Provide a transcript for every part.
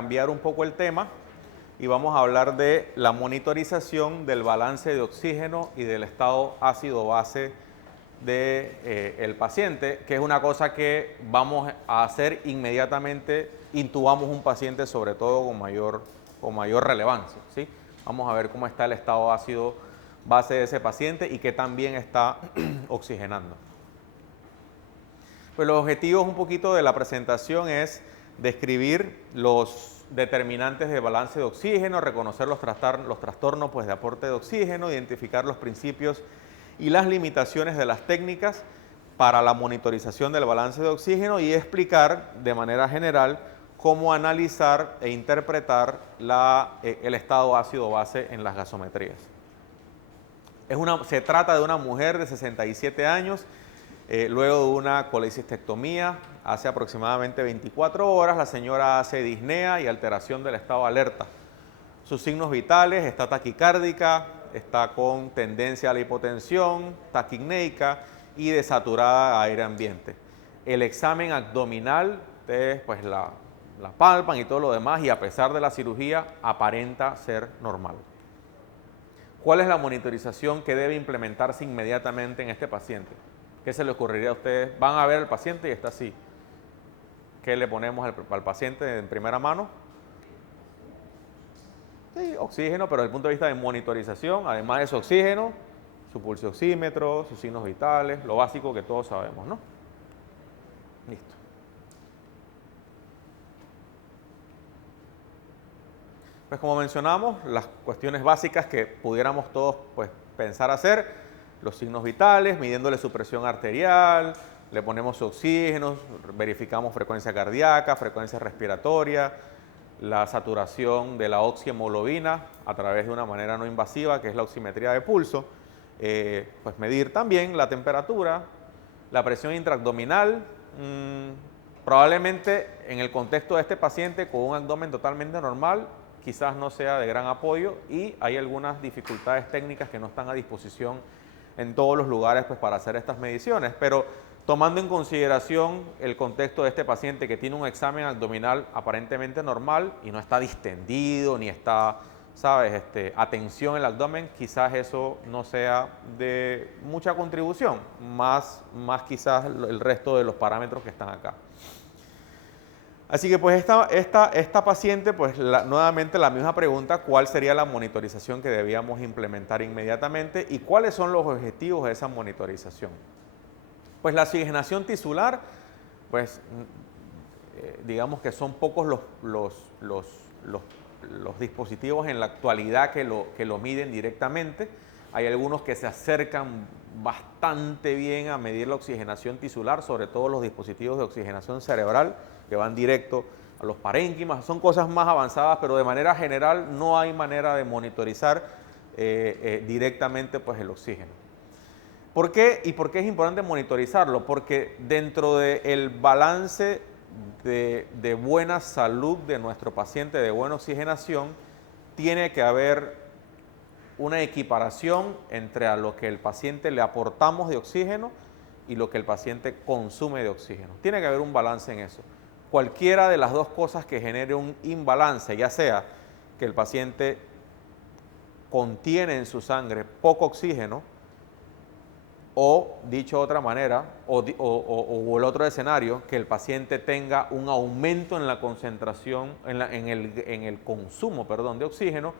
Cambiar un poco el tema y vamos a hablar de la monitorización del balance de oxígeno y del estado ácido-base del paciente, que es una cosa que vamos a hacer inmediatamente. Intubamos un paciente, sobre todo con mayor relevancia, ¿sí? Vamos a ver cómo está el estado ácido-base de ese paciente y qué tan bien está oxigenando. Pues los objetivos un poquito de la presentación es describir los determinantes de balance de oxígeno, reconocer los trastornos pues, de aporte de oxígeno, identificar los principios y las limitaciones de las técnicas para la monitorización del balance de oxígeno y explicar de manera general cómo analizar e interpretar el estado ácido-base en las gasometrías. Se trata de una mujer de 67 años, luego de una colecistectomía, hace aproximadamente 24 horas, la señora hace disnea y alteración del estado de alerta. Sus signos vitales: está taquicárdica, está con tendencia a la hipotensión, taquipneica y desaturada a aire ambiente. El examen abdominal, ustedes pues la palpan y todo lo demás, y a pesar de la cirugía aparenta ser normal. ¿Cuál es la monitorización que debe implementarse inmediatamente en este paciente? ¿Qué se le ocurriría a ustedes? Van a ver al paciente y está así. ¿Qué le ponemos al paciente en primera mano? Sí, oxígeno, pero desde el punto de vista de monitorización, además de su oxígeno, su pulso oxímetro, sus signos vitales, lo básico que todos sabemos, ¿no? Listo. Pues como mencionamos, las cuestiones básicas que pudiéramos todos pues, pensar hacer: los signos vitales, midiéndole su presión arterial, le ponemos su oxígeno, verificamos frecuencia cardíaca, frecuencia respiratoria, la saturación de la oxihemoglobina a través de una manera no invasiva, que es la oximetría de pulso, pues medir también la temperatura, la presión intraabdominal. Probablemente en el contexto de este paciente con un abdomen totalmente normal, quizás no sea de gran apoyo y hay algunas dificultades técnicas que no están a disposición en todos los lugares pues, para hacer estas mediciones, pero tomando en consideración el contexto de este paciente que tiene un examen abdominal aparentemente normal y no está distendido ni está, ¿sabes?, atención en el abdomen, quizás eso no sea de mucha contribución, más quizás el resto de los parámetros que están acá. Así que pues esta paciente, pues nuevamente la misma pregunta: ¿cuál sería la monitorización que debíamos implementar inmediatamente y cuáles son los objetivos de esa monitorización? Pues la oxigenación tisular, pues digamos que son pocos los dispositivos en la actualidad que lo miden directamente. Hay algunos que se acercan bastante bien a medir la oxigenación tisular, sobre todo los dispositivos de oxigenación cerebral, que van directo a los parénquimas. Son cosas más avanzadas, pero de manera general no hay manera de monitorizar directamente pues, el oxígeno. ¿Por qué? ¿Y por qué es importante monitorizarlo? Porque dentro del balance de buena salud de nuestro paciente, de buena oxigenación, tiene que haber una equiparación entre a lo que el paciente le aportamos de oxígeno y lo que el paciente consume de oxígeno. Tiene que haber un balance en eso. Cualquiera de las dos cosas que genere un imbalance, ya sea que el paciente contiene en su sangre poco oxígeno, o dicho de otra manera, o el otro escenario, que el paciente tenga un aumento en la concentración, en el consumo, perdón, de oxígeno,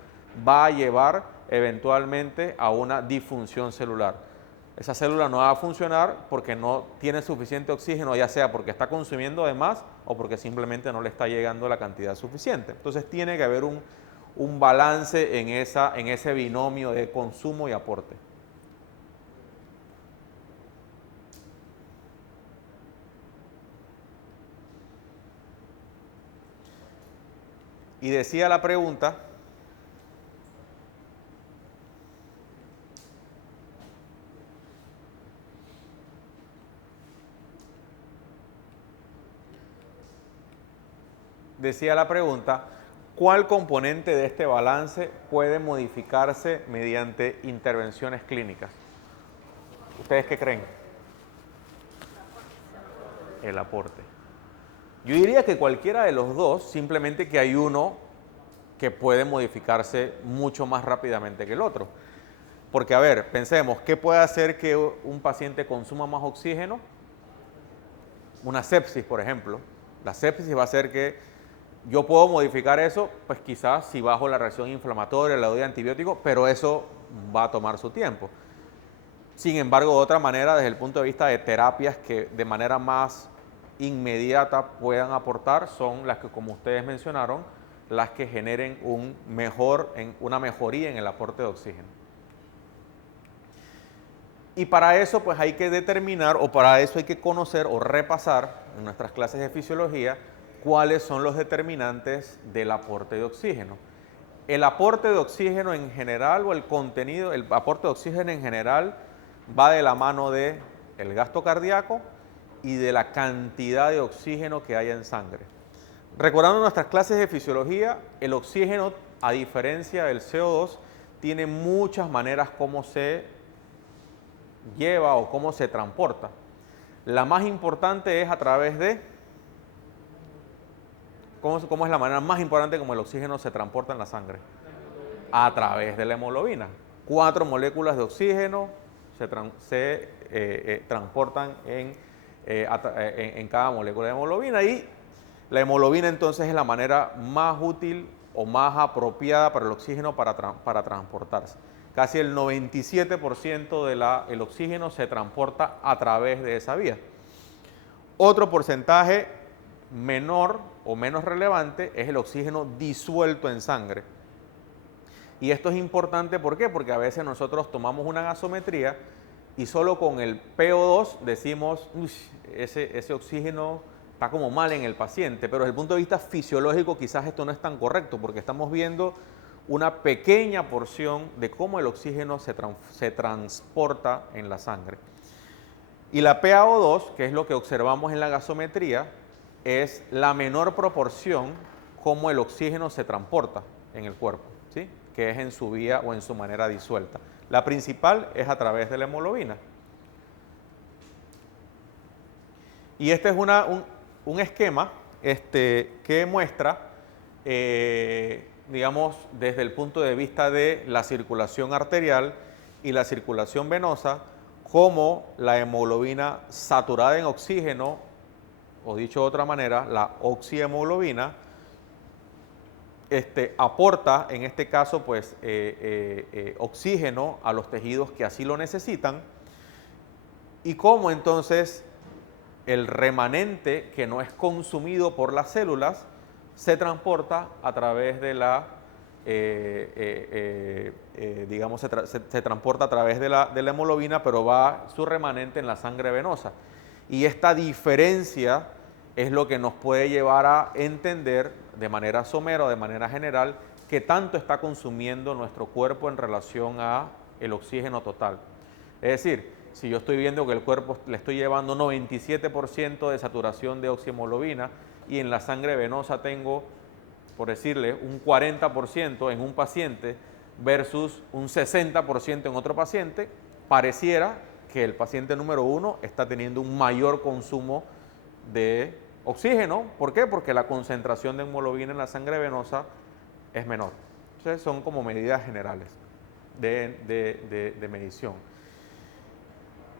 va a llevar eventualmente a una disfunción celular. Esa célula no va a funcionar porque no tiene suficiente oxígeno, ya sea porque está consumiendo de más o porque simplemente no le está llegando la cantidad suficiente. Entonces tiene que haber un balance en ese binomio de consumo y aporte. Y decía la pregunta: ¿cuál componente de este balance puede modificarse mediante intervenciones clínicas? ¿Ustedes qué creen? El aporte. Yo diría que cualquiera de los dos, simplemente que hay uno que puede modificarse mucho más rápidamente que el otro. Porque, a ver, pensemos, ¿qué puede hacer que un paciente consuma más oxígeno? Una sepsis, por ejemplo. La sepsis va a hacer que yo puedo modificar eso, pues quizás si bajo la reacción inflamatoria, le doy antibiótico, pero eso va a tomar su tiempo. Sin embargo, de otra manera, desde el punto de vista de terapias que de manera más inmediata puedan aportar, son las que, como ustedes mencionaron, las que generen una mejoría en el aporte de oxígeno. Y para eso, pues hay que determinar, o para eso hay que conocer o repasar en nuestras clases de fisiología, cuáles son los determinantes del aporte de oxígeno. El aporte de oxígeno en general, o el contenido, el aporte de oxígeno en general, va de la mano del gasto cardíaco y de la cantidad de oxígeno que haya en sangre. Recordando nuestras clases de fisiología, el oxígeno, a diferencia del CO2, tiene muchas maneras como se lleva o cómo se transporta. La más importante es a través de... ¿Cómo es la manera más importante como el oxígeno se transporta en la sangre? A través de la hemoglobina. 4 moléculas de oxígeno se transportan en cada molécula de hemoglobina, y la hemoglobina entonces es la manera más útil o más apropiada para el oxígeno para transportarse. Casi el 97% del oxígeno se transporta a través de esa vía. Otro porcentaje menor o menos relevante es el oxígeno disuelto en sangre. Y esto es importante, ¿por qué? Porque a veces nosotros tomamos una gasometría y solo con el PO2 decimos, ese oxígeno está como mal en el paciente, pero desde el punto de vista fisiológico quizás esto no es tan correcto, porque estamos viendo una pequeña porción de cómo el oxígeno se transporta en la sangre. Y la PaO2, que es lo que observamos en la gasometría, es la menor proporción cómo el oxígeno se transporta en el cuerpo, ¿sí? Que es en su vía o en su manera disuelta. La principal es a través de la hemoglobina. Y este es un esquema que muestra, digamos, desde el punto de vista de la circulación arterial y la circulación venosa, cómo la hemoglobina saturada en oxígeno, o dicho de otra manera, la oxihemoglobina, aporta, en este caso, pues, oxígeno a los tejidos que así lo necesitan, y cómo entonces el remanente que no es consumido por las células se transporta a través de la, digamos, se transporta a través de la hemoglobina, pero va su remanente en la sangre venosa. Y esta diferencia es lo que nos puede llevar a entender de manera somera o de manera general qué tanto está consumiendo nuestro cuerpo en relación a el oxígeno total. Es decir, si yo estoy viendo que el cuerpo le estoy llevando 97% de saturación de oxihemoglobina y en la sangre venosa tengo, por decirle, un 40% en un paciente versus un 60% en otro paciente, pareciera que el paciente número 1 está teniendo un mayor consumo de oxígeno. ¿Por qué? Porque la concentración de hemoglobina en la sangre venosa es menor. Entonces son como medidas generales de medición.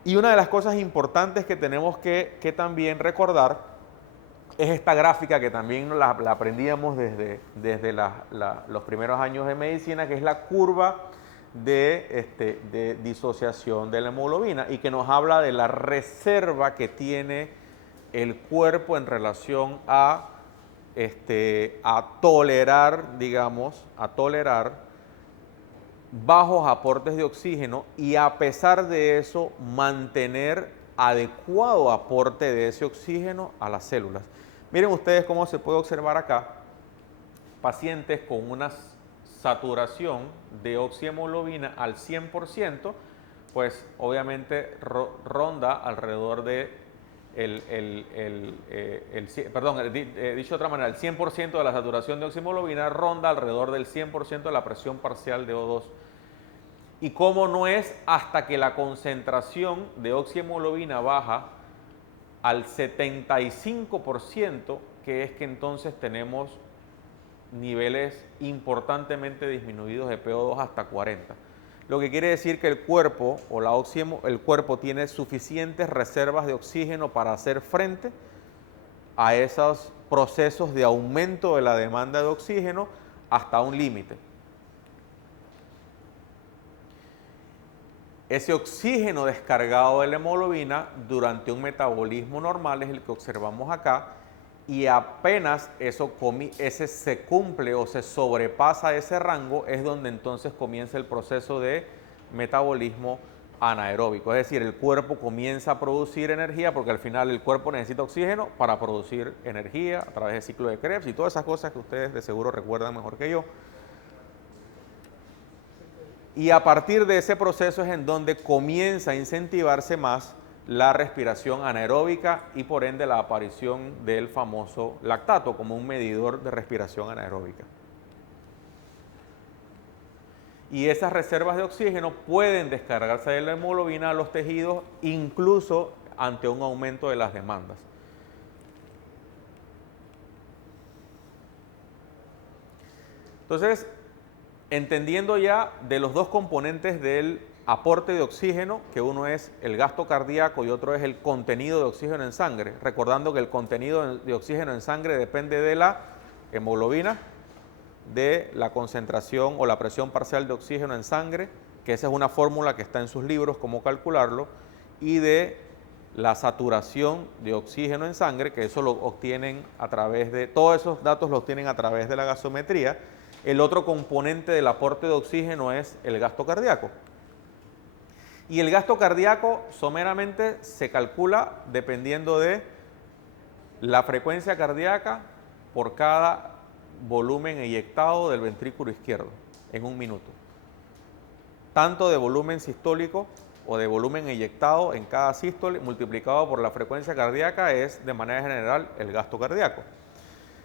Y una de las cosas importantes que tenemos que también recordar es esta gráfica que también la aprendíamos desde los primeros años de medicina, que es la curva de disociación de la hemoglobina, y que nos habla de la reserva que tiene el cuerpo en relación a tolerar, digamos, bajos aportes de oxígeno, y a pesar de eso mantener adecuado aporte de ese oxígeno a las células. Miren ustedes cómo se puede observar acá pacientes con una saturación de oxihemoglobina al 100%, pues obviamente ronda alrededor de dicho de otra manera, el 100% de la saturación de oxihemoglobina ronda alrededor del 100% de la presión parcial de O2. Y cómo no es hasta que la concentración de oxihemoglobina baja al 75% que es que entonces tenemos niveles importantemente disminuidos de PO2 hasta 40. Lo que quiere decir que el cuerpo el cuerpo tiene suficientes reservas de oxígeno para hacer frente a esos procesos de aumento de la demanda de oxígeno hasta un límite. Ese oxígeno descargado de la hemoglobina durante un metabolismo normal es el que observamos acá, y apenas ese se cumple o se sobrepasa ese rango, es donde entonces comienza el proceso de metabolismo anaeróbico. Es decir, el cuerpo comienza a producir energía, porque al final el cuerpo necesita oxígeno para producir energía a través del ciclo de Krebs y todas esas cosas que ustedes de seguro recuerdan mejor que yo. Y a partir de ese proceso es en donde comienza a incentivarse más la respiración anaeróbica y por ende la aparición del famoso lactato como un medidor de respiración anaeróbica. Y esas reservas de oxígeno pueden descargarse de la hemoglobina a los tejidos incluso ante un aumento de las demandas. Entonces, entendiendo ya de los dos componentes del aporte de oxígeno, que uno es el gasto cardíaco y otro es el contenido de oxígeno en sangre, recordando que el contenido de oxígeno en sangre depende de la hemoglobina, de la concentración o la presión parcial de oxígeno en sangre, que esa es una fórmula que está en sus libros, cómo calcularlo, y de la saturación de oxígeno en sangre, que eso lo obtienen a través de, todos esos datos los obtienen a través de la gasometría. El otro componente del aporte de oxígeno es el gasto cardíaco. Y el gasto cardíaco someramente se calcula dependiendo de la frecuencia cardíaca por cada volumen eyectado del ventrículo izquierdo en un minuto. Tanto de volumen sistólico o de volumen eyectado en cada sístole multiplicado por la frecuencia cardíaca es de manera general el gasto cardíaco.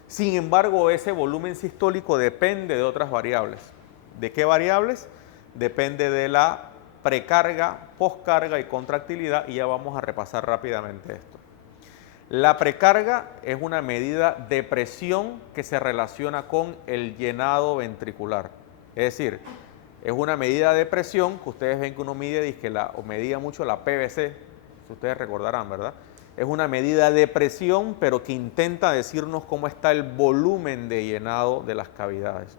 Sin embargo, ese volumen sistólico depende de otras variables. ¿De qué variables? Depende de la precarga, poscarga y contractilidad, y ya vamos a repasar rápidamente esto. La precarga es una medida de presión que se relaciona con el llenado ventricular. Es decir, es una medida de presión que ustedes ven que uno mide, o medía mucho la PVC, si ustedes recordarán, ¿verdad? Es una medida de presión, pero que intenta decirnos cómo está el volumen de llenado de las cavidades.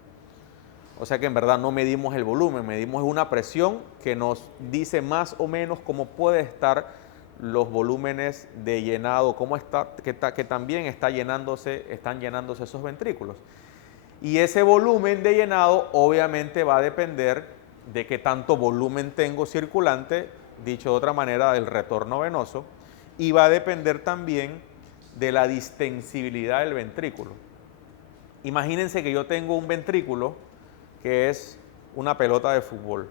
O sea que en verdad no medimos el volumen, medimos una presión que nos dice más o menos cómo puede estar los volúmenes de llenado, cómo está, que también están llenándose esos ventrículos. Y ese volumen de llenado obviamente va a depender de qué tanto volumen tengo circulante, dicho de otra manera, del retorno venoso, y va a depender también de la distensibilidad del ventrículo. Imagínense que yo tengo un ventrículo que es una pelota de fútbol.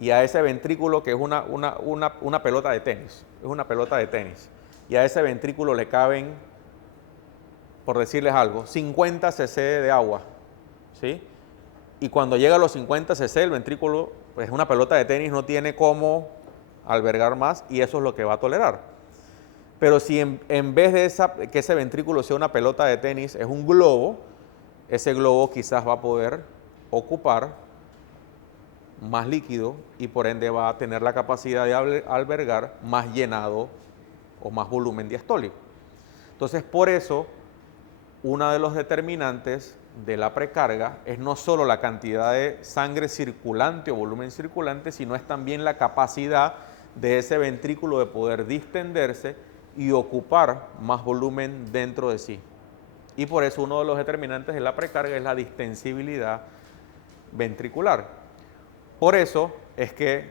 Y a ese ventrículo, que es una pelota de tenis, es una pelota de tenis, y a ese ventrículo le caben, por decirles algo, 50 cc de agua, ¿sí? Y cuando llega a los 50 cc, el ventrículo, pues una pelota de tenis no tiene cómo albergar más, y eso es lo que va a tolerar. Pero si en vez de que ese ventrículo sea una pelota de tenis, es un globo, ese globo quizás va a poder ocupar más líquido y por ende va a tener la capacidad de albergar más llenado o más volumen diastólico. Entonces, por eso, uno de los determinantes de la precarga es no solo la cantidad de sangre circulante o volumen circulante, sino es también la capacidad de ese ventrículo de poder distenderse y ocupar más volumen dentro de sí. Y por eso uno de los determinantes de la precarga es la distensibilidad ventricular. Por eso es que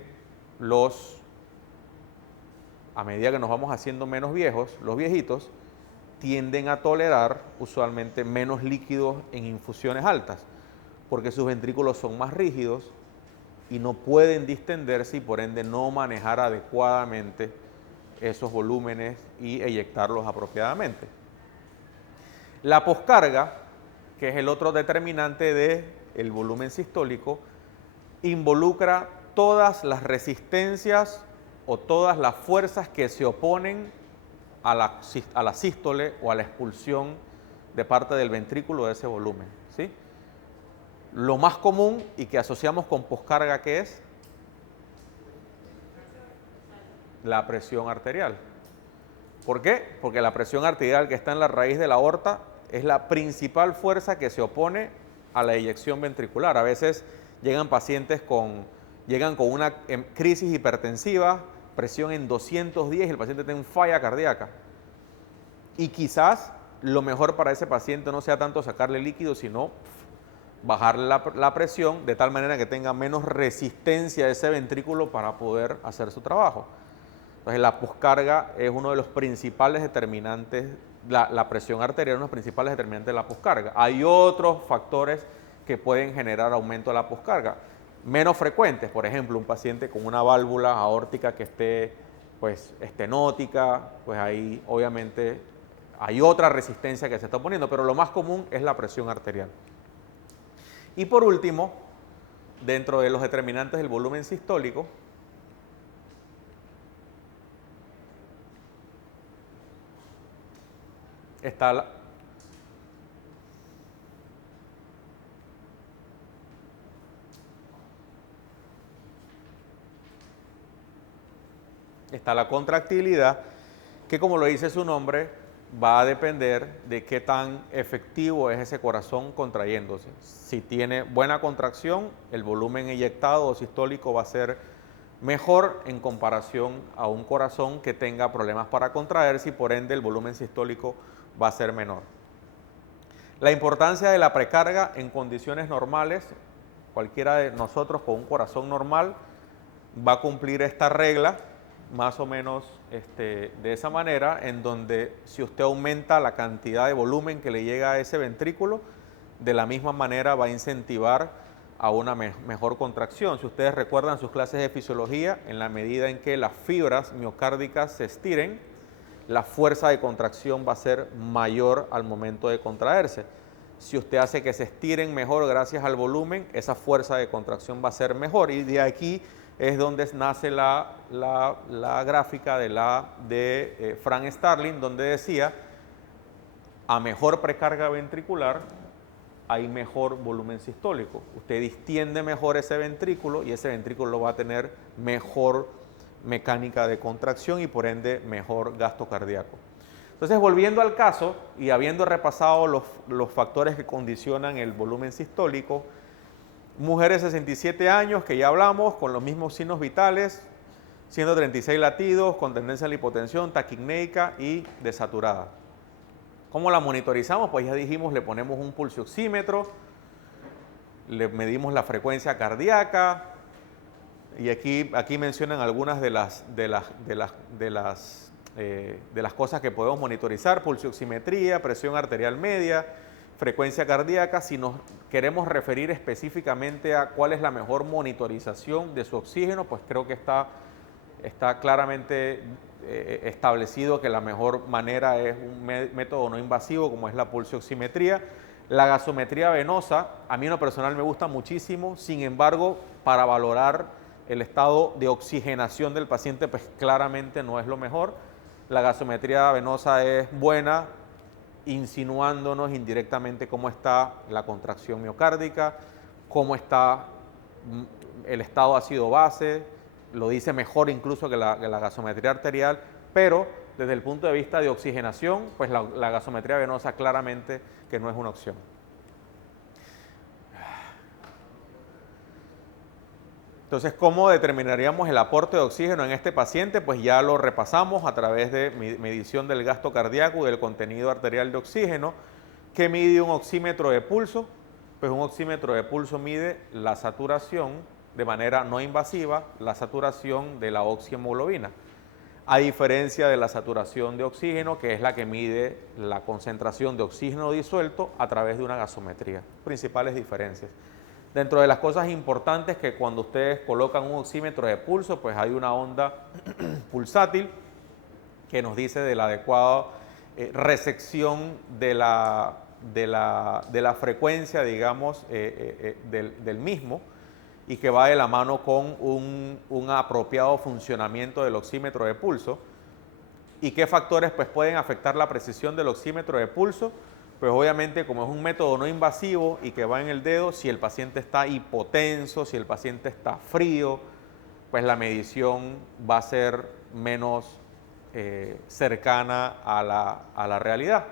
a medida que nos vamos haciendo menos viejos, los viejitos tienden a tolerar usualmente menos líquidos en infusiones altas, porque sus ventrículos son más rígidos y no pueden distenderse y por ende no manejar adecuadamente esos volúmenes y eyectarlos apropiadamente. La poscarga, que es el otro determinante del volumen sistólico, involucra todas las resistencias o todas las fuerzas que se oponen a la sístole o a la expulsión de parte del ventrículo de ese volumen, ¿sí? Lo más común y que asociamos con poscarga, ¿qué es? La presión arterial. ¿Por qué? Porque la presión arterial que está en la raíz de la aorta es la principal fuerza que se opone a la eyección ventricular. A veces llegan pacientes llegan con una crisis hipertensiva, presión en 210 y el paciente tiene falla cardíaca. Y quizás lo mejor para ese paciente no sea tanto sacarle líquido, sino bajarle la presión de tal manera que tenga menos resistencia a ese ventrículo para poder hacer su trabajo. Entonces la poscarga es uno de los principales determinantes, la presión arterial es uno de los principales determinantes de la poscarga. Hay otros factores que pueden generar aumento de la poscarga, menos frecuentes, por ejemplo, un paciente con una válvula aórtica que esté pues estenótica, pues ahí obviamente hay otra resistencia que se está poniendo, pero lo más común es la presión arterial. Y por último, dentro de los determinantes del volumen sistólico, está la contractilidad, que como lo dice su nombre, va a depender de qué tan efectivo es ese corazón contrayéndose. Si tiene buena contracción, el volumen eyectado o sistólico va a ser mejor en comparación a un corazón que tenga problemas para contraerse y por ende el volumen sistólico va a ser menor. La importancia de la precarga en condiciones normales, cualquiera de nosotros con un corazón normal va a cumplir esta regla más o menos de esa manera, en donde si usted aumenta la cantidad de volumen que le llega a ese ventrículo, de la misma manera va a incentivar a una mejor contracción. Si ustedes recuerdan sus clases de fisiología, en la medida en que las fibras miocárdicas se estiren, la fuerza de contracción va a ser mayor al momento de contraerse. Si usted hace que se estiren mejor gracias al volumen, esa fuerza de contracción va a ser mejor. Y de aquí es donde nace la gráfica de Frank Starling, donde decía, a mejor precarga ventricular, hay mejor volumen sistólico. Usted distiende mejor ese ventrículo y ese ventrículo va a tener mejor mecánica de contracción y por ende mejor gasto cardíaco. Entonces, volviendo al caso y habiendo repasado los factores que condicionan el volumen sistólico, mujeres de 67 años, que ya hablamos, con los mismos signos vitales, 136 latidos, con tendencia a la hipotensión, taquipneica y desaturada. ¿Cómo la monitorizamos? Pues ya dijimos, le ponemos un pulsioxímetro, le medimos la frecuencia cardíaca, y aquí mencionan algunas de las cosas que podemos monitorizar: pulsioximetría, presión arterial media, frecuencia cardíaca. Si nos queremos referir específicamente a cuál es la mejor monitorización de su oxígeno, pues creo que está claramente establecido que la mejor manera es un método no invasivo como es la pulsioximetría. La gasometría venosa, a mí en lo personal me gusta muchísimo, sin embargo, para valorar el estado de oxigenación del paciente, pues claramente no es lo mejor. La gasometría venosa es buena, insinuándonos indirectamente cómo está la contracción miocárdica, cómo está el estado ácido-base, lo dice mejor incluso que la gasometría arterial, pero desde el punto de vista de oxigenación, pues la gasometría venosa claramente que no es una opción. Entonces, ¿cómo determinaríamos el aporte de oxígeno en este paciente? Pues ya lo repasamos a través de medición del gasto cardíaco y del contenido arterial de oxígeno. ¿Qué mide un oxímetro de pulso? Pues un oxímetro de pulso mide la saturación de manera no invasiva, la saturación de la oxihemoglobina, a diferencia de la saturación de oxígeno, que es la que mide la concentración de oxígeno disuelto a través de una gasometría. Principales diferencias. Dentro de las cosas importantes que cuando ustedes colocan un oxímetro de pulso, pues hay una onda pulsátil que nos dice de la adecuada resección de la frecuencia, digamos, del mismo, y que va de la mano con un apropiado funcionamiento del oxímetro de pulso. ¿Y qué factores pues, pueden afectar la precisión del oxímetro de pulso? Pues obviamente como es un método no invasivo y que va en el dedo, si el paciente está hipotenso, si el paciente está frío, pues la medición va a ser menos cercana a la realidad.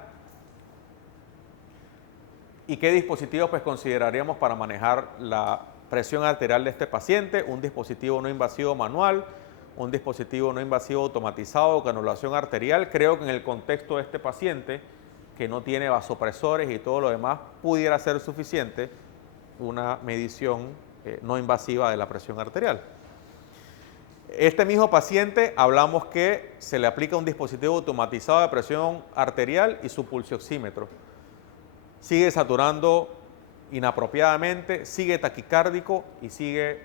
¿Y qué dispositivos pues, consideraríamos para manejar la presión arterial de este paciente? Un dispositivo no invasivo manual, un dispositivo no invasivo automatizado con canulación arterial. Creo que en el contexto de este paciente, que no tiene vasopresores y todo lo demás, pudiera ser suficiente una medición no invasiva de la presión arterial. Este mismo paciente hablamos que se le aplica un dispositivo automatizado de presión arterial y su pulsioxímetro. Sigue saturando inapropiadamente, sigue taquicárdico y sigue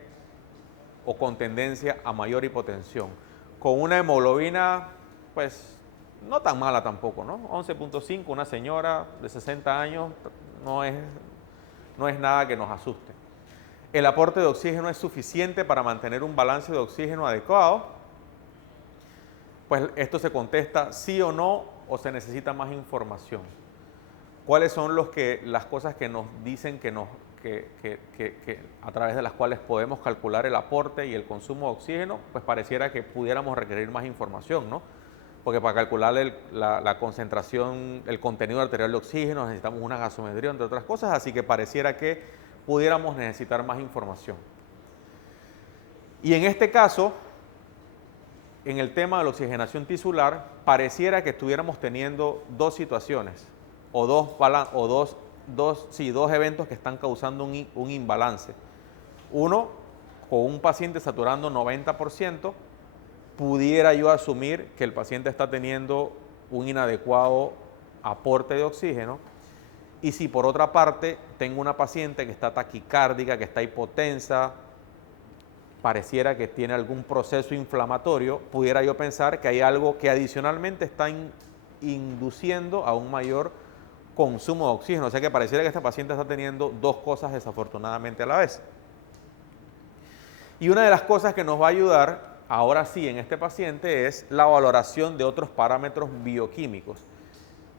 o con tendencia a mayor hipotensión. Con una hemoglobina, pues, no tan mala tampoco, ¿no? 11.5, una señora de 60 años, no es nada que nos asuste. El aporte de oxígeno es suficiente para mantener un balance de oxígeno adecuado. Pues esto se contesta sí o no, o se necesita más información. ¿Cuáles son las cosas que nos dicen que a través de las cuales podemos calcular el aporte y el consumo de oxígeno? Pues pareciera que pudiéramos requerir más información, ¿no? Porque para calcular la concentración, el contenido arterial de oxígeno necesitamos una gasometría, entre otras cosas, así que pareciera que pudiéramos necesitar más información. Y en este caso, en el tema de la oxigenación tisular, pareciera que estuviéramos teniendo dos situaciones o dos eventos que están causando un imbalance. Uno, con un paciente saturando 90%, pudiera yo asumir que el paciente está teniendo un inadecuado aporte de oxígeno. Y si por otra parte tengo una paciente que está taquicárdica, que está hipotensa, pareciera que tiene algún proceso inflamatorio, pudiera yo pensar que hay algo que adicionalmente está induciendo a un mayor consumo de oxígeno. O sea que pareciera que esta paciente está teniendo dos cosas desafortunadamente a la vez. Y una de las cosas que nos va a ayudar, ahora sí, en este paciente es la valoración de otros parámetros bioquímicos.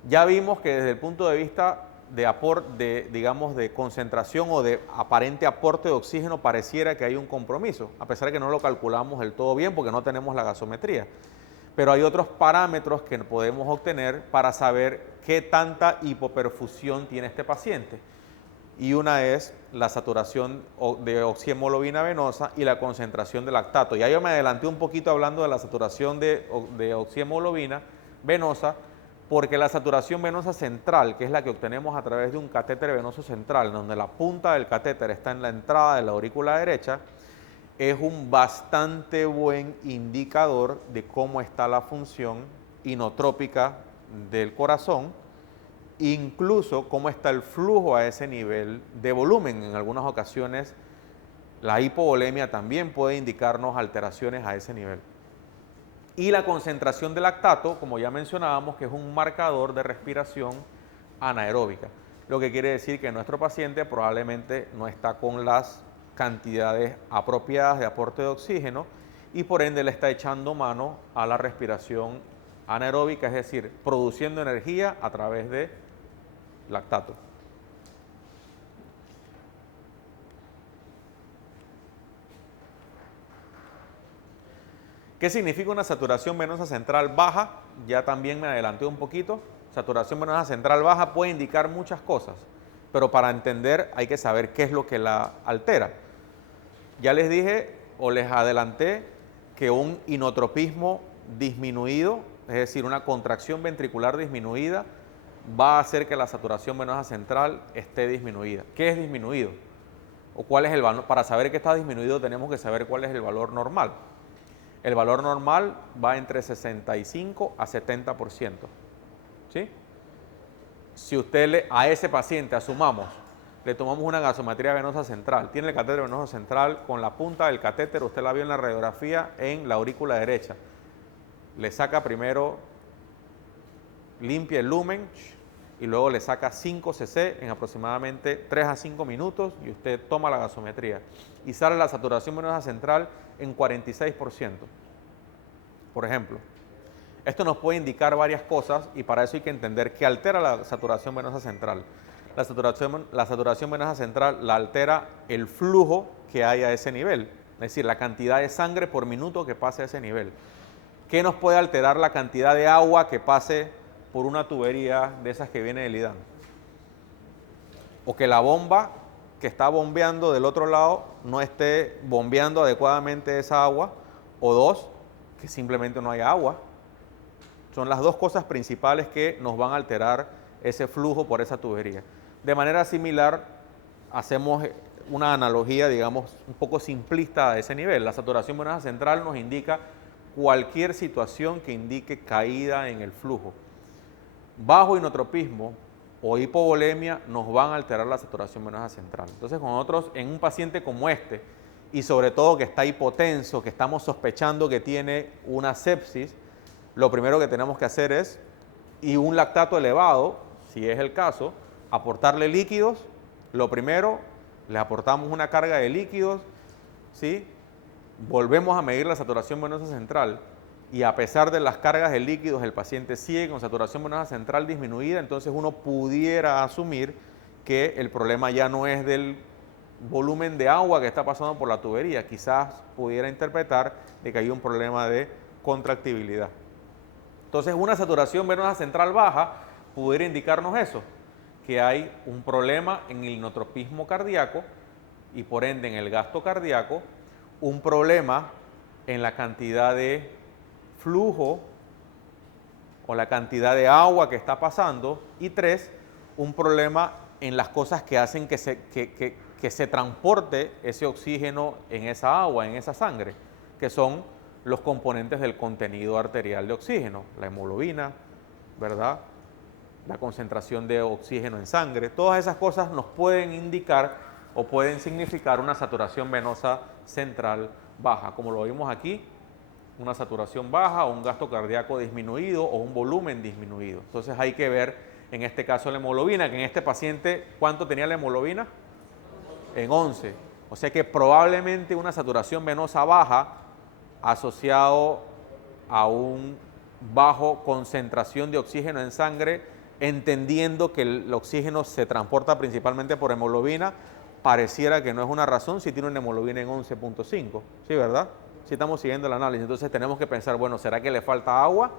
Ya vimos que desde el punto de vista de concentración o de aparente aporte de oxígeno pareciera que hay un compromiso, a pesar de que no lo calculamos del todo bien porque no tenemos la gasometría. Pero hay otros parámetros que podemos obtener para saber qué tanta hipoperfusión tiene este paciente. Y una es la saturación de oxihemoglobina venosa y la concentración de lactato. Ya yo me adelanté un poquito hablando de la saturación de oxihemoglobina venosa, porque la saturación venosa central, que es la que obtenemos a través de un catéter venoso central, donde la punta del catéter está en la entrada de la aurícula derecha, es un bastante buen indicador de cómo está la función inotrópica del corazón, incluso cómo está el flujo a ese nivel de volumen. En algunas ocasiones la hipovolemia también puede indicarnos alteraciones a ese nivel. Y la concentración de lactato, como ya mencionábamos, que es un marcador de respiración anaeróbica, lo que quiere decir que nuestro paciente probablemente no está con las cantidades apropiadas de aporte de oxígeno y por ende le está echando mano a la respiración anaeróbica, es decir, produciendo energía a través de lactato. ¿Qué significa una saturación venosa central baja? Ya también me adelanté un poquito. Saturación venosa central baja puede indicar muchas cosas, pero para entender hay que saber qué es lo que la altera. Ya les dije o les adelanté que un inotropismo disminuido, es decir, una contracción ventricular disminuida, va a hacer que la saturación venosa central esté disminuida. ¿Qué es disminuido? ¿O cuál es el valor? Para saber que está disminuido tenemos que saber cuál es el valor normal. El valor normal va entre 65 a 70%. ¿Sí? Si a ese paciente, asumamos, le tomamos una gasometría venosa central, tiene el catéter venoso central con la punta del catéter, usted la vio en la radiografía, en la aurícula derecha. Le saca primero, limpia el lumen y luego le saca 5 cc en aproximadamente 3 a 5 minutos y usted toma la gasometría. Y sale la saturación venosa central en 46%, por ejemplo. Esto nos puede indicar varias cosas y para eso hay que entender que altera la saturación venosa central. La saturación venosa central la altera el flujo que hay a ese nivel, es decir, la cantidad de sangre por minuto que pase a ese nivel. ¿Qué nos puede alterar la cantidad de agua que pase por una tubería de esas que viene del IDAN? O que la bomba que está bombeando del otro lado no esté bombeando adecuadamente esa agua, o dos, que simplemente no haya agua. Son las dos cosas principales que nos van a alterar ese flujo por esa tubería. De manera similar, hacemos una analogía, digamos, un poco simplista a ese nivel. La saturación venosa central nos indica cualquier situación que indique caída en el flujo. Bajo inotropismo o hipovolemia nos van a alterar la saturación venosa central. Entonces, con nosotros, en un paciente como este, y sobre todo que está hipotenso, que estamos sospechando que tiene una sepsis, lo primero que tenemos que hacer es, y un lactato elevado, si es el caso, aportarle líquidos. Lo primero, le aportamos una carga de líquidos, ¿sí? Volvemos a medir la saturación venosa central y a pesar de las cargas de líquidos, el paciente sigue con saturación venosa central disminuida, entonces uno pudiera asumir que el problema ya no es del volumen de agua que está pasando por la tubería, quizás pudiera interpretar de que hay un problema de contractibilidad. Entonces, una saturación venosa central baja pudiera indicarnos eso, que hay un problema en el inotropismo cardíaco y por ende en el gasto cardíaco, un problema en la cantidad de flujo o la cantidad de agua que está pasando y tres, un problema en las cosas que hacen que se transporte ese oxígeno en esa agua, en esa sangre, que son los componentes del contenido arterial de oxígeno, la hemoglobina, ¿verdad? La concentración de oxígeno en sangre. Todas esas cosas nos pueden indicar o pueden significar una saturación venosa central baja, como lo vimos aquí, una saturación baja o un gasto cardíaco disminuido o un volumen disminuido. Entonces hay que ver en este caso la hemoglobina, que en este paciente, ¿cuánto tenía la hemoglobina? En 11. O sea que probablemente una saturación venosa baja asociado a un bajo concentración de oxígeno en sangre, entendiendo que el oxígeno se transporta principalmente por hemoglobina, pareciera que no es una razón si tiene una hemoglobina en 11.5, ¿sí, verdad? Si estamos siguiendo el análisis, entonces tenemos que pensar, bueno, ¿será que le falta agua?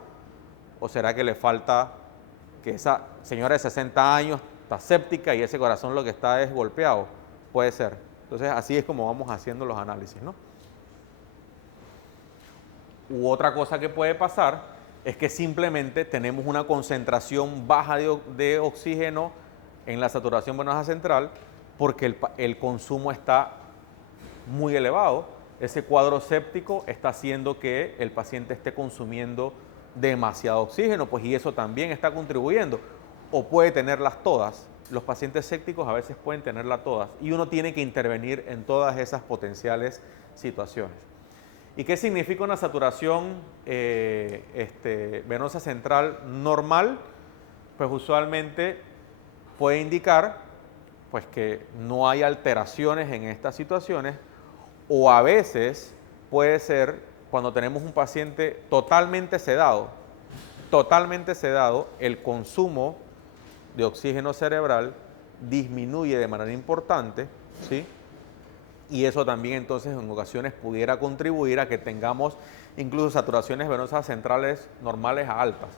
¿O será que le falta que esa señora de 60 años está séptica y ese corazón lo que está es golpeado? Puede ser. Entonces así es como vamos haciendo los análisis, ¿no? U otra cosa que puede pasar es que simplemente tenemos una concentración baja de oxígeno en la saturación venosa central porque el consumo está muy elevado. Ese cuadro séptico está haciendo que el paciente esté consumiendo demasiado oxígeno, pues y eso también está contribuyendo. O puede tenerlas todas. Los pacientes sépticos a veces pueden tenerlas todas y uno tiene que intervenir en todas esas potenciales situaciones. ¿Y qué significa una saturación venosa central normal? Pues usualmente puede indicar pues, que no hay alteraciones en estas situaciones, o a veces puede ser cuando tenemos un paciente totalmente sedado, el consumo de oxígeno cerebral disminuye de manera importante, ¿sí? Y eso también entonces en ocasiones pudiera contribuir a que tengamos incluso saturaciones venosas centrales normales a altas.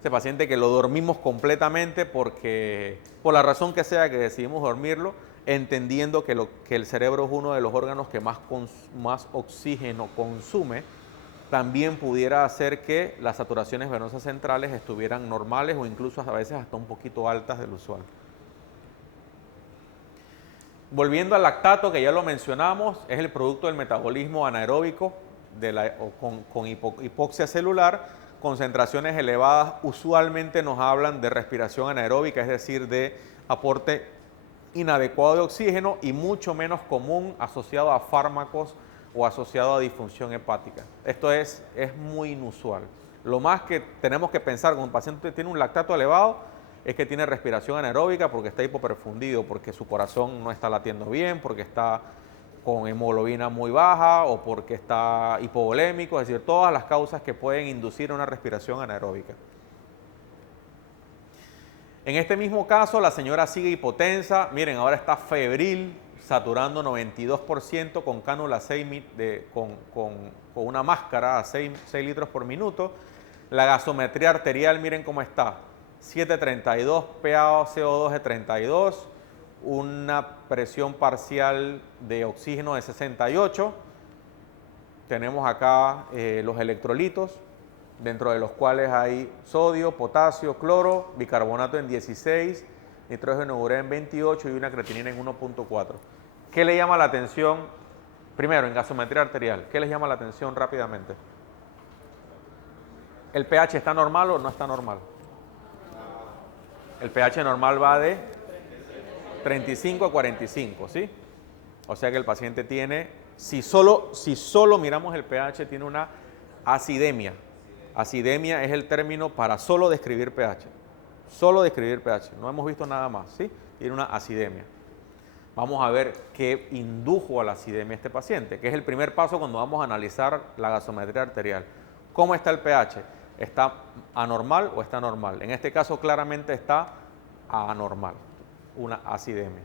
Ese paciente que lo dormimos completamente porque, por la razón que sea que decidimos dormirlo, entendiendo que el cerebro es uno de los órganos que más oxígeno consume, también pudiera hacer que las saturaciones venosas centrales estuvieran normales o incluso a veces hasta un poquito altas del usual. Volviendo al lactato, que ya lo mencionamos, es el producto del metabolismo anaeróbico con hipoxia celular. Concentraciones elevadas usualmente nos hablan de respiración anaeróbica, es decir, de aporte inadecuado de oxígeno y mucho menos común asociado a fármacos o asociado a disfunción hepática. Esto es muy inusual. Lo más que tenemos que pensar cuando un paciente tiene un lactato elevado es que tiene respiración anaeróbica porque está hipoperfundido, porque su corazón no está latiendo bien, porque está con hemoglobina muy baja o porque está hipovolémico, es decir, todas las causas que pueden inducir una respiración anaeróbica. En este mismo caso, la señora sigue hipotensa, miren, ahora está febril, saturando 92% con cánula 6, con una máscara a 6 litros por minuto. La gasometría arterial, miren cómo está, 732, PaCO2 de 32, una presión parcial de oxígeno de 68. Tenemos acá los electrolitos, dentro de los cuales hay sodio, potasio, cloro, bicarbonato en 16, nitrógeno urea en 28 y una creatinina en 1.4. ¿Qué le llama la atención? Primero, en gasometría arterial, ¿qué les llama la atención rápidamente? ¿El pH está normal o no está normal? El pH normal va de 35 a 45, ¿sí? O sea que el paciente tiene, si solo miramos el pH, tiene una acidemia. Acidemia es el término para solo describir pH. Solo describir pH, no hemos visto nada más, ¿sí? Tiene una acidemia. Vamos a ver qué indujo a la acidemia este paciente, que es el primer paso cuando vamos a analizar la gasometría arterial. ¿Cómo está el pH? ¿Está anormal o está normal? En este caso claramente está anormal, una acidemia.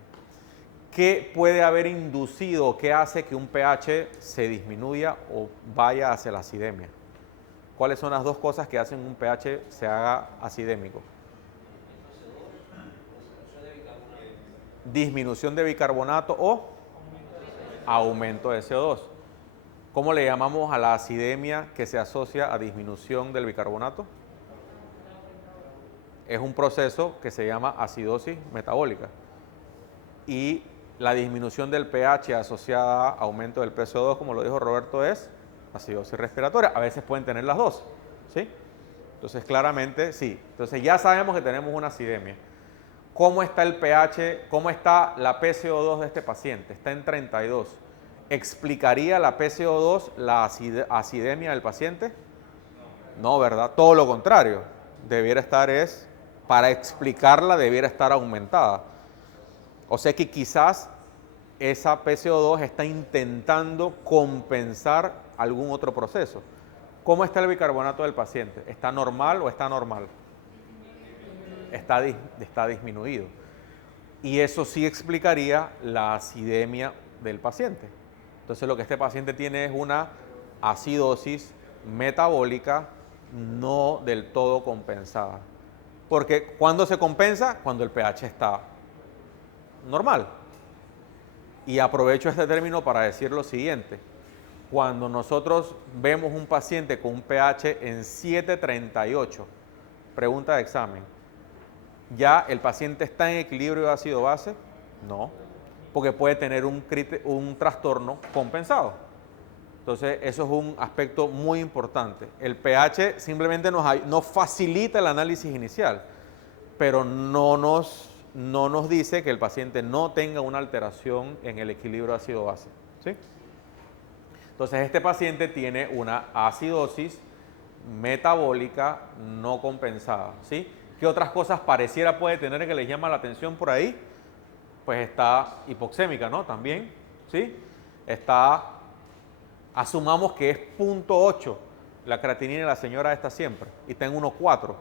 ¿Qué puede haber inducido, qué hace que un pH se disminuya o vaya hacia la acidemia? ¿Cuáles son las dos cosas que hacen que un pH se haga acidémico? Disminución de bicarbonato o aumento de CO2. ¿Cómo le llamamos a la acidemia que se asocia a disminución del bicarbonato? Es un proceso que se llama acidosis metabólica. Y la disminución del pH asociada a aumento del PCO2, como lo dijo Roberto, es acidosis respiratoria. A veces pueden tener las dos, ¿sí? Entonces, claramente, sí. Entonces, ya sabemos que tenemos una acidemia. ¿Cómo está el pH? ¿Cómo está la PCO2 de este paciente? Está en 32. ¿Explicaría la PCO2 la acidemia del paciente? No, ¿verdad? Todo lo contrario. Debiera estar para explicarla, debiera estar aumentada. O sea que quizás esa PCO2 está intentando compensar algún otro proceso. ¿Cómo está el bicarbonato del paciente? ¿Está normal o está normal? Está disminuido. Y eso sí explicaría la acidemia del paciente. Entonces lo que este paciente tiene es una acidosis metabólica no del todo compensada. Porque ¿cuándo se compensa? Cuando el pH está normal. Y aprovecho este término para decir lo siguiente. Cuando nosotros vemos un paciente con un pH en 738, pregunta de examen, ¿ya el paciente está en equilibrio de ácido-base? No, porque puede tener un trastorno compensado. Entonces, eso es un aspecto muy importante. El pH simplemente nos facilita el análisis inicial, pero no nos dice que el paciente no tenga una alteración en el equilibrio ácido-base, ¿sí? Entonces, este paciente tiene una acidosis metabólica no compensada, ¿sí? ¿Qué otras cosas pareciera puede tener que les llama la atención por ahí? Pues está hipoxémica, ¿no? También, ¿sí? Asumamos que es 0.8 la creatinina de la señora esta siempre y está en 1.4.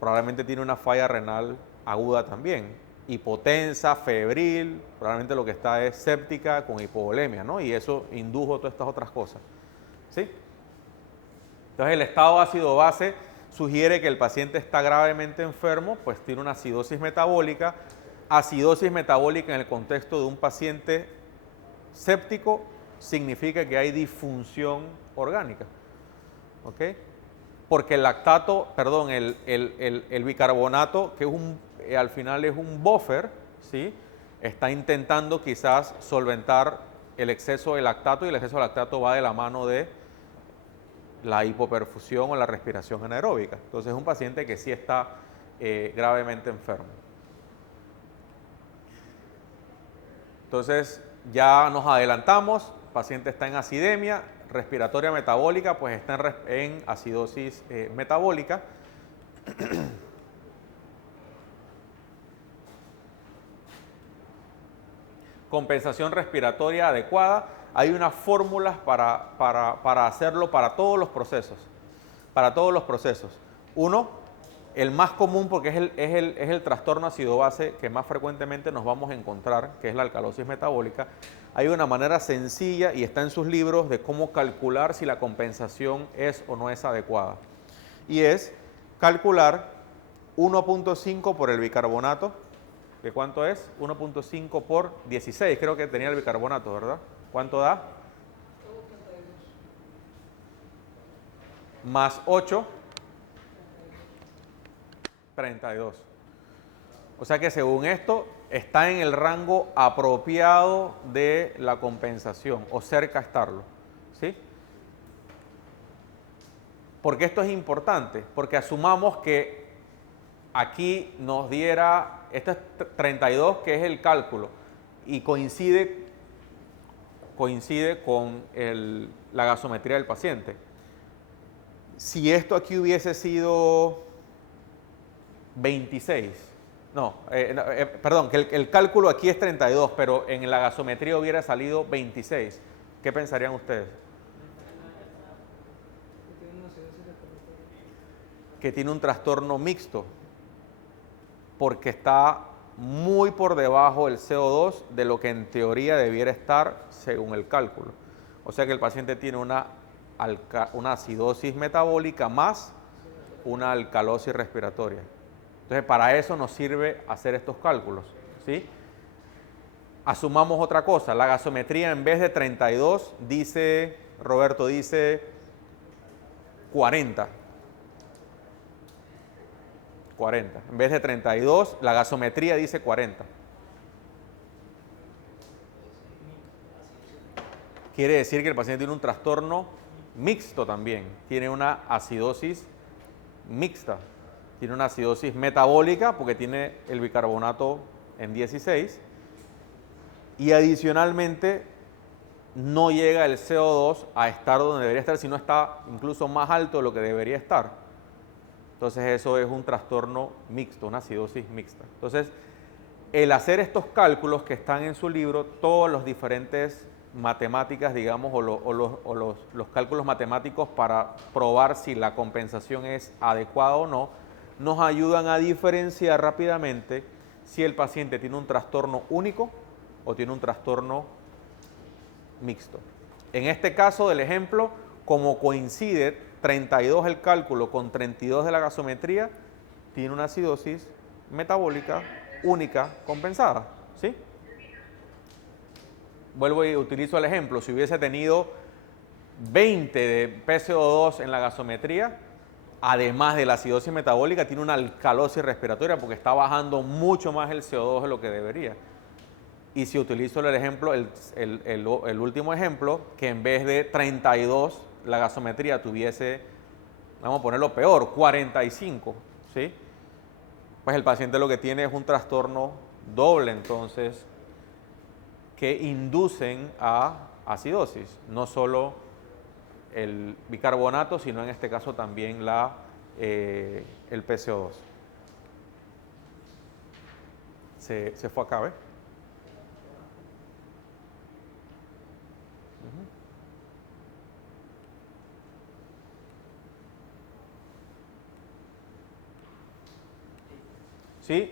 Probablemente tiene una falla renal aguda también. Hipotensa, febril, probablemente lo que está es séptica con hipovolemia, ¿no? Y eso indujo todas estas otras cosas, ¿sí? Entonces el estado ácido-base sugiere que el paciente está gravemente enfermo, pues tiene una acidosis metabólica. Acidosis metabólica en el contexto de un paciente séptico significa que hay disfunción orgánica, ¿ok? Porque el lactato, perdón, el bicarbonato, que al final es un buffer, ¿sí? Está intentando quizás solventar el exceso de lactato y el exceso de lactato va de la mano de la hipoperfusión o la respiración anaeróbica. Entonces es un paciente que sí está gravemente enfermo. Entonces ya nos adelantamos, el paciente está en acidemia, respiratoria metabólica, pues está en acidosis metabólica. compensación respiratoria adecuada, hay unas fórmulas para hacerlo para todos los procesos. Para todos los procesos. Uno, el más común porque es el trastorno ácido-base que más frecuentemente nos vamos a encontrar, que es la alcalosis metabólica. Hay una manera sencilla y está en sus libros de cómo calcular si la compensación es o no es adecuada. Y es calcular 1.5 por el bicarbonato, ¿que cuánto es? 1.5 por 16, creo que tenía el bicarbonato, ¿verdad? ¿Cuánto da? Más 8, 32. O sea que según esto está en el rango apropiado de la compensación o cerca a estarlo, ¿sí? ¿Por qué esto es importante? Porque asumamos que aquí nos diera, esto es 32 que es el cálculo y coincide con la gasometría del paciente. Si esto aquí hubiese sido 26, perdón, que el cálculo aquí es 32, pero en la gasometría hubiera salido 26, ¿qué pensarían ustedes? Que tiene un trastorno mixto, porque está muy por debajo el CO2 de lo que en teoría debiera estar según el cálculo. O sea que el paciente tiene una acidosis metabólica más una alcalosis respiratoria. Entonces, para eso nos sirve hacer estos cálculos, ¿sí? Asumamos otra cosa, la gasometría en vez de 32 dice, Roberto dice 40. 40. En vez de 32, la gasometría dice 40. Quiere decir que el paciente tiene un trastorno mixto también. Tiene una acidosis mixta. Tiene una acidosis metabólica porque tiene el bicarbonato en 16. Y adicionalmente no llega el CO2 a estar donde debería estar, sino está incluso más alto de lo que debería estar. Entonces eso es un trastorno mixto, una acidosis mixta. Entonces, el hacer estos cálculos que están en su libro, todos los diferentes matemáticas, digamos, o los cálculos matemáticos para probar si la compensación es adecuada o no, nos ayudan a diferenciar rápidamente si el paciente tiene un trastorno único o tiene un trastorno mixto. En este caso del ejemplo, como coincide 32 el cálculo con 32 de la gasometría, tiene una acidosis metabólica única compensada, ¿sí? Vuelvo y utilizo el ejemplo, si hubiese tenido 20 de PCO2 en la gasometría, además de la acidosis metabólica, tiene una alcalosis respiratoria porque está bajando mucho más el CO2 de lo que debería. Y si utilizo el ejemplo, el último ejemplo, que en vez de 32 la gasometría tuviese, vamos a ponerlo peor, 45, ¿sí? Pues el paciente lo que tiene es un trastorno doble, entonces, que inducen a acidosis, no solo el bicarbonato, sino en este caso también el PCO2. Se fue acá, ¿ves? Sí,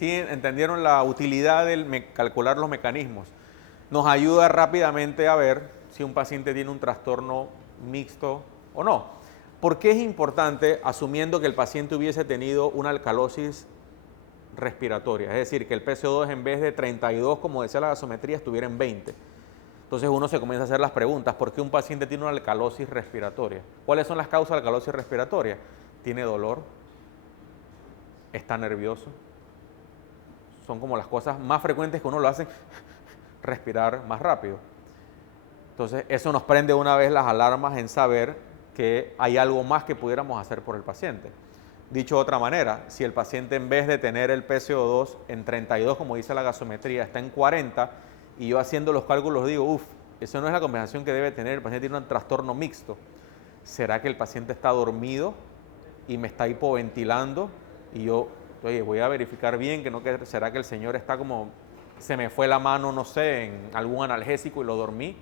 entendieron la utilidad de calcular los mecanismos. Nos ayuda rápidamente a ver si un paciente tiene un trastorno mixto o no. ¿Por qué es importante, asumiendo que el paciente hubiese tenido una alcalosis respiratoria? Es decir, que el PCO2 en vez de 32, como decía la gasometría, estuviera en 20. Entonces uno se comienza a hacer las preguntas, ¿por qué un paciente tiene una alcalosis respiratoria? ¿Cuáles son las causas de la alcalosis respiratoria? ¿Tiene dolor? ¿Está nervioso? Son como las cosas más frecuentes que uno lo hace respirar más rápido. Entonces eso nos prende una vez las alarmas en saber que hay algo más que pudiéramos hacer por el paciente. Dicho de otra manera, si el paciente en vez de tener el PCO2 en 32, como dice la gasometría, está en 40, y yo haciendo los cálculos digo, eso no es la compensación que debe tener, el paciente tiene un trastorno mixto. ¿Será que el paciente está dormido y me está hipoventilando? Y yo, oye, voy a verificar bien, ¿será que el señor está como se me fue la mano, no sé, en algún analgésico y lo dormí.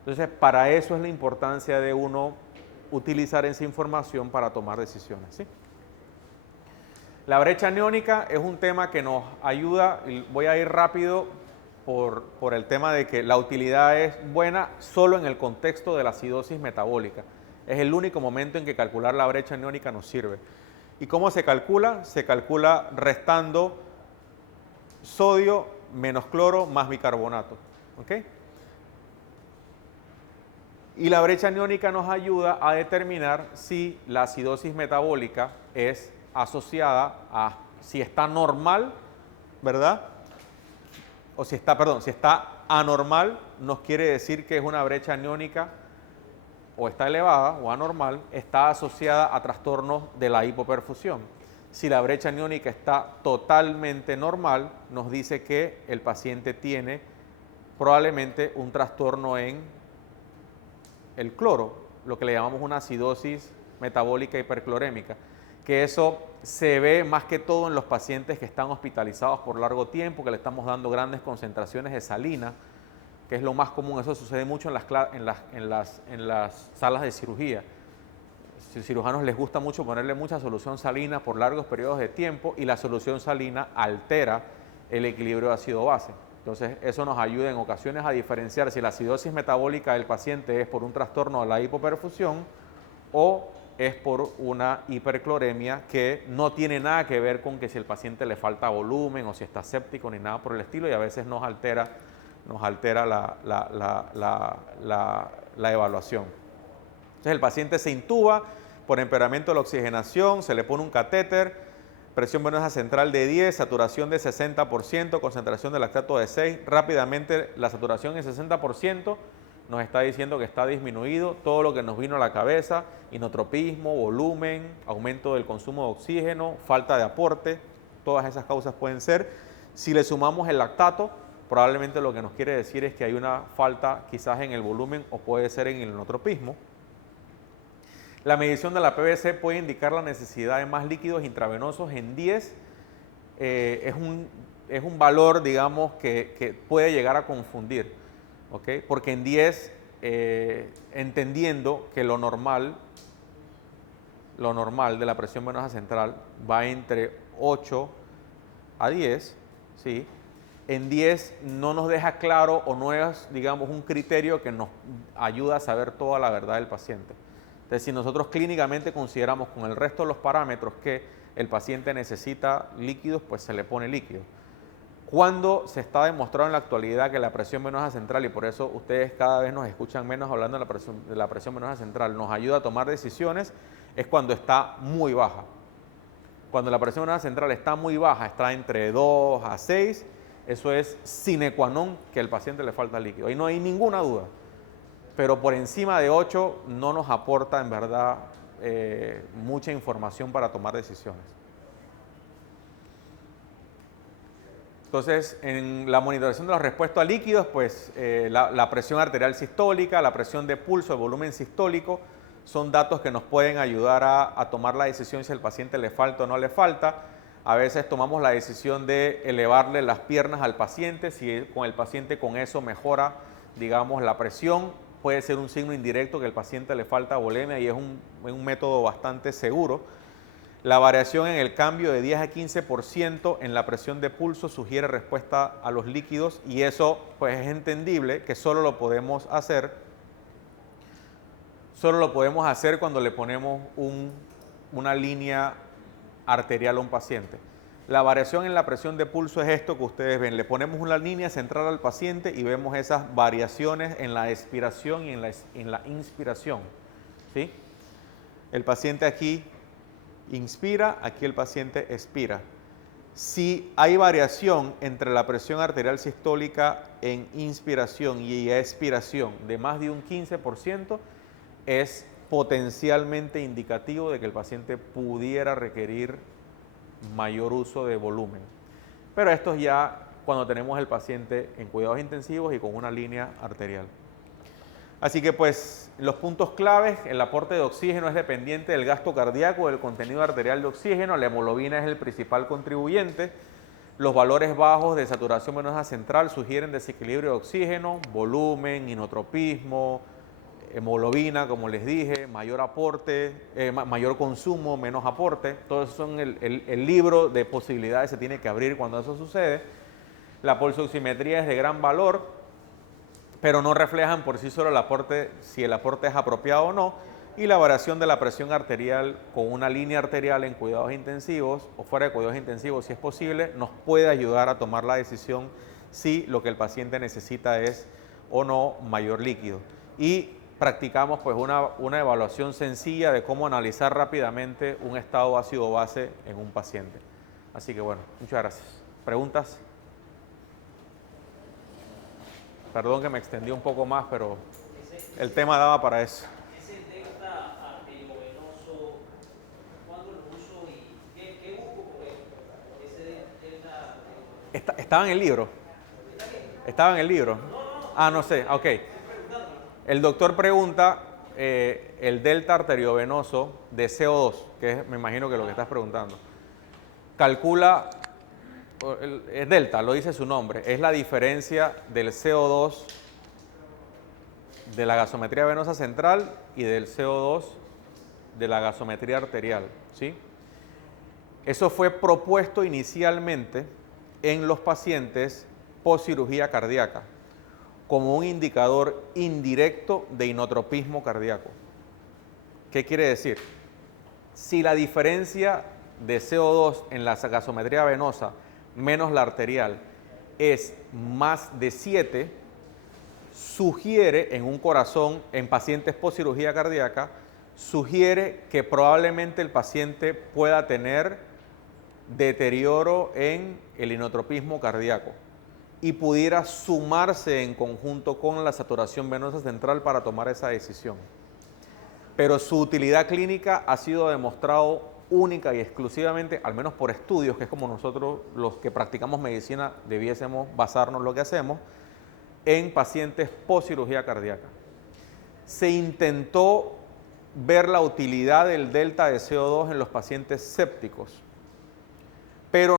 Entonces, para eso es la importancia de uno utilizar esa información para tomar decisiones, ¿sí? La brecha aniónica es un tema que nos ayuda, y voy a ir rápido por el tema de que la utilidad es buena solo en el contexto de la acidosis metabólica. Es el único momento en que calcular la brecha aniónica nos sirve. ¿Y cómo se calcula? Se calcula restando sodio menos cloro más bicarbonato, ¿ok? Y la brecha aniónica nos ayuda a determinar si la acidosis metabólica es asociada a si está normal, ¿verdad? O si está, perdón, si está anormal, nos quiere decir que es una brecha aniónica o está elevada o anormal, está asociada a trastornos de la hipoperfusión. Si la brecha aniónica está totalmente normal, nos dice que el paciente tiene probablemente un trastorno en el cloro, lo que le llamamos una acidosis metabólica hiperclorémica, que eso se ve más que todo en los pacientes que están hospitalizados por largo tiempo, que le estamos dando grandes concentraciones de salina, que es lo más común. Eso sucede mucho en las salas de cirugía. A los cirujanos les gusta mucho ponerle mucha solución salina por largos periodos de tiempo y la solución salina altera el equilibrio ácido-base. Entonces, eso nos ayuda en ocasiones a diferenciar si la acidosis metabólica del paciente es por un trastorno de la hipoperfusión o es por una hipercloremia que no tiene nada que ver con que si el paciente le falta volumen o si está séptico ni nada por el estilo, y a veces nos altera la evaluación. Entonces el paciente se intuba por empeoramiento de la oxigenación, se le pone un catéter, presión venosa central de 10, saturación de 60%, concentración de lactato de 6. Rápidamente la saturación en 60% nos está diciendo que está disminuido todo lo que nos vino a la cabeza: inotropismo, volumen, aumento del consumo de oxígeno, falta de aporte. Todas esas causas pueden ser. Si le sumamos el lactato, probablemente lo que nos quiere decir es que hay una falta quizás en el volumen o puede ser en el inotropismo. La medición de la PVC puede indicar la necesidad de más líquidos intravenosos en 10. Es un valor, digamos, que puede llegar a confundir, ¿ok? Porque en 10, entendiendo que lo normal de la presión venosa central va entre 8 a 10, ¿sí? En 10 no nos deja claro o no es, digamos, un criterio que nos ayuda a saber toda la verdad del paciente. Entonces, si nosotros clínicamente consideramos con el resto de los parámetros que el paciente necesita líquidos, pues se le pone líquido. Cuando se está demostrado en la actualidad que la presión venosa central, y por eso ustedes cada vez nos escuchan menos hablando de la presión venosa central, nos ayuda a tomar decisiones, es cuando está muy baja. Cuando la presión venosa central está muy baja, está entre 2 a 6, eso es sine qua non que al paciente le falta líquido. Ahí no hay ninguna duda. Pero por encima de 8 no nos aporta en verdad mucha información para tomar decisiones. Entonces, en la monitorización de la respuesta a líquidos, pues la presión arterial sistólica, la presión de pulso, el volumen sistólico, son datos que nos pueden ayudar a tomar la decisión si al paciente le falta o no le falta. A veces tomamos la decisión de elevarle las piernas al paciente, si con el paciente con eso mejora, digamos, la presión. Puede ser un signo indirecto que el paciente le falta volemia y es un método bastante seguro. La variación en el cambio de 10 a 15% en la presión de pulso sugiere respuesta a los líquidos, y eso pues es entendible que solo lo podemos hacer cuando le ponemos una línea arterial a un paciente. La variación en la presión de pulso es esto que ustedes ven. Le ponemos una línea central al paciente y vemos esas variaciones en la expiración y en la inspiración, ¿sí? El paciente aquí inspira, aquí el paciente expira. Si hay variación entre la presión arterial sistólica en inspiración y expiración de más de un 15%, es potencialmente indicativo de que el paciente pudiera requerir mayor uso de volumen. Pero esto es ya cuando tenemos el paciente en cuidados intensivos y con una línea arterial. Así que pues los puntos claves: el aporte de oxígeno es dependiente del gasto cardíaco, del contenido arterial de oxígeno, la hemoglobina es el principal contribuyente, Los valores bajos de saturación venosa central sugieren desequilibrio de oxígeno, volumen, inotropismo, hemoglobina, como les dije, mayor aporte, mayor consumo, menos aporte. Todo eso son el libro de posibilidades se tiene que abrir cuando eso sucede. La pulsoximetría es de gran valor, pero no reflejan por sí solo el aporte, si el aporte es apropiado o no. Y la variación de la presión arterial con una línea arterial en cuidados intensivos o fuera de cuidados intensivos, si es posible, nos puede ayudar a tomar la decisión si lo que el paciente necesita es o no mayor líquido. Y practicamos pues una evaluación sencilla de cómo analizar rápidamente un estado ácido-base en un paciente. Así que bueno, muchas gracias. ¿Preguntas? Perdón que me extendí un poco más, pero el tema daba para eso. Ese delta arteriovenoso, ¿cuándo lo uso y qué busco por él? Ese delta arteriovenoso. ¿Estaba en el libro? ¿Estaba en el libro? Ah, no sé, ok. El doctor pregunta el delta arteriovenoso de CO2, que es, me imagino que lo que estás preguntando. Calcula, es delta, lo dice su nombre, es la diferencia del CO2 de la gasometría venosa central y del CO2 de la gasometría arterial, ¿sí? Eso fue propuesto inicialmente en los pacientes post cirugía cardíaca como un indicador indirecto de inotropismo cardíaco. ¿Qué quiere decir? Si la diferencia de CO2 en la gasometría venosa menos la arterial es más de 7, sugiere en un corazón, en pacientes post cirugía cardíaca, sugiere que probablemente el paciente pueda tener deterioro en el inotropismo cardíaco y pudiera sumarse en conjunto con la saturación venosa central para tomar esa decisión. Pero su utilidad clínica ha sido demostrado única y exclusivamente, al menos por estudios, que es como nosotros los que practicamos medicina debiésemos basarnos en lo que hacemos, en pacientes post cirugía cardíaca. Se intentó ver la utilidad del delta de CO2 en los pacientes sépticos, pero